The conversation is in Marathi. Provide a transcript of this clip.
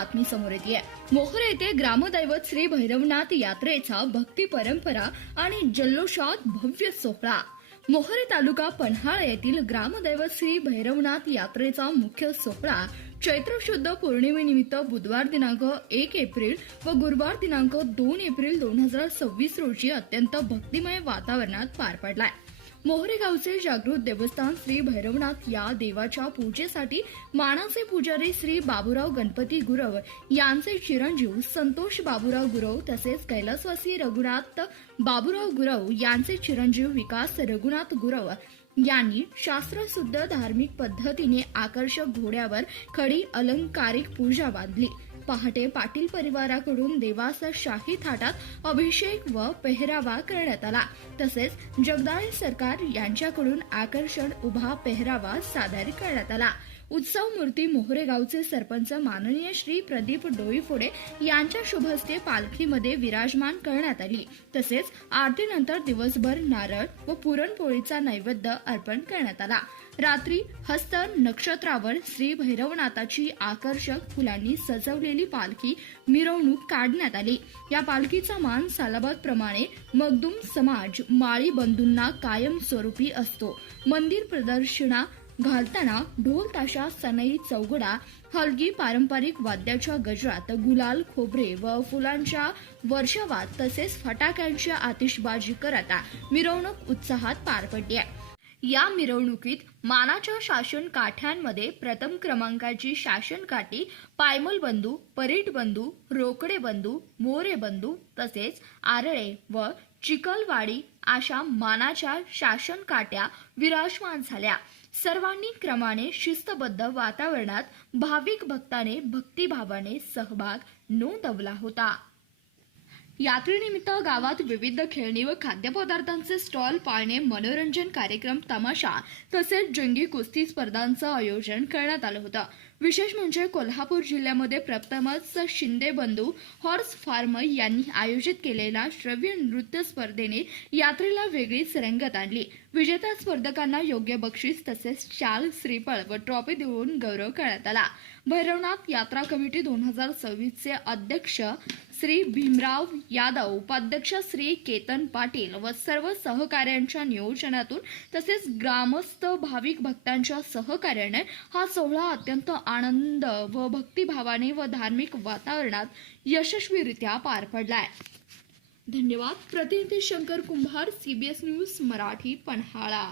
बातमी समोर येते। मोहोर येथे ग्रामदैवत श्री भैरवनाथ यात्रेचा भक्ती परंपरा आणि जल्लोषात भव्य सोहळा। मोहोर तालुका पन्हाळा येथील ग्रामदैवत श्री भैरवनाथ यात्रेचा मुख्य सोहळा चैत्र शुद्ध पौर्णिमेनिमित्त बुधवार दिनांक 1 एप्रिल व गुरुवार दिनांक 2 एप्रिल 2026 रोजी अत्यंत भक्तिमय वातावरणात पार पडलाय। मोहोरे गावचे जागृत देवस्थान श्री भैरवनाथ या देवाच्या पूजेसाठी मानाचे पुजारी श्री बाबूराव गणपती गुरव यांचे चिरंजीव संतोष बाबूराव गुरव तसेच कैलासवासी रघुनाथ बाबूराव गुरव यांचे चिरंजीव विकास रघुनाथ गुरव यांनी शास्त्रशुद्ध धार्मिक पद्धतीने आकर्षक घोड्यावर खडी अलंकारिक पूजा बांधली। पहाटे पाटील परिवाराकडून देवास शाही थाटात अभिषेक व पेहरावा करण्यात आला। तसेच जगदाळे सरकार यांच्याकडून आकर्षण उभा पेहरावा सादर करण्यात आला। उत्सव मूर्ती मोहोरे गावचे सरपंच माननीय श्री प्रदीप डोईफोडे यांच्या शुभ हस्ते पालखीमध्ये विराजमान करण्यात आली। तसेच आरतीनंतर दिवसभर नारळ व पुरणपोळीचा नैवेद्य अर्पण करण्यात आला। रात्री हस्त नक्षत्रावर श्री भैरवनाथाची आकर्षक फुलांनी सजवलेली पालखी मिरवणूक काढण्यात आली। या पालखीचा मान सालाबाद प्रमाणे मगदूम समाज माळी बंधूंना कायम स्वरूपी असतो। मंदिर प्रदर्शना घालताना ढोल ताशा सनई चौघडा हलगी पारंपरिक वाद्याच्या गजरात गुलाल खोबरे व फुलांच्या वर्षावात तसेच फटाक्यांच्या आतिषबाजी करता मिरवणूक उत्साहात पार पडली आहे। या मिरवणुकीत मानाच्या शासन काठ्यांमध्ये प्रथम क्रमांकाची शासन काठी पायमल बंधू परीट बंधू रोकडे बंधू मोरे बंधू तसेच आरळे व चिकलवाडी अशा मानाच्या शासन काट्या विराजमान झाल्या। सर्वांनी क्रमाने शिस्तबद्ध वातावरणात भाविक भक्ताने भक्तिभावाने सहभाग नोंदवला होता। यात्रेनिमित्त गावात विविध खेळणी व खाद्यपदार्थांचे स्टॉल पाळणे मनोरंजन कार्यक्रम तमाशा तसेच जंगी कुस्ती स्पर्धांचं आयोजन करण्यात आलं होतं। विशेष म्हणजे कोल्हापूर जिल्ह्यामध्ये प्रथमच शिंदे बंधू हॉर्स फार्म यांनी आयोजित केलेल्या श्रव्य नृत्य स्पर्धेने यात्रेला वेगळीच रंगत आणली। विजेत्या स्पर्धकांना योग्य बक्षीस तसेच शाल श्रीफळ व ट्रॉफी देऊन गौरव करण्यात आला। भैरवनाथ यात्रा कमिटी 2026 चे अध्यक्ष श्री भीमराव यादव, उपाध्यक्ष श्री केतन पाटील व सर्व सहकाऱ्यांच्या नियोजनातून तसेच ग्रामस्थ भाविक भक्तांच्या सहकार्याने हा सोहळा अत्यंत आनंद व भक्तिभावाने व धार्मिक वातावरणात यशस्वीरित्या पार पडलाय। धन्यवाद। प्रतिनिधी शंकर कुंभार, CBS न्यूज मराठी, पन्हाळा।